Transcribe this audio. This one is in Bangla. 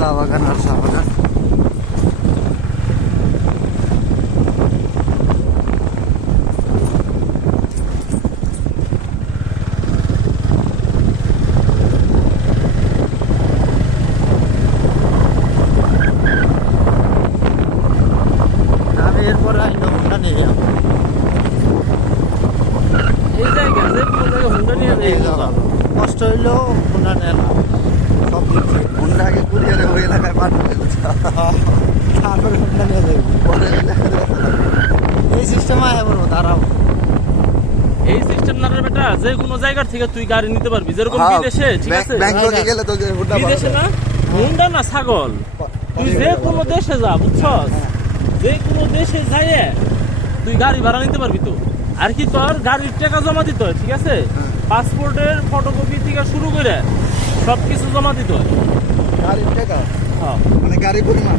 চা বাগান আর চা বাগান। আমি এরপরে আইলো হোন্ডা নিয়ে যাবো। এই জায়গা যে কোনো জায়গায় হোন্ডা নিয়ে যাই কষ্ট হইলেও হোন্ডা নেয় না সব দিক থেকে। হোন্ডা আগে কুরিয়ারে ওই এলাকায় পাঠাবে, তারপরে হোন্ডা নিয়ে যাবে। পরে এই সিস্টেম আয় বলবো দাঁড়াও। এই সিস্টেম না রে বেটা, যে কোনো জায়গার থেকে তুই গাড়ি নিতে পারবি, যেরকম বিদেশে, ঠিক আছে? ব্যাংককে গেলে তো হোন্ডা বিদেশে না হোন্ডা না ছাগল, তুই যে কোনো দেশে যা, বুঝছস? যে কোনো দেশে যাইয়ে তুই গাড়ি ভাড়া নিতে পারবি তো। আর কি তোর গাড়ির টাকা জমা দিতে হয়, ঠিক আছে? পাসপোর্টের ফটোকপি থেকে শুরু করে সবকিছু জমা দিতে হয়। গাড়ির টাকা হ্যাঁ, মানে গাড়ি পরিমাণ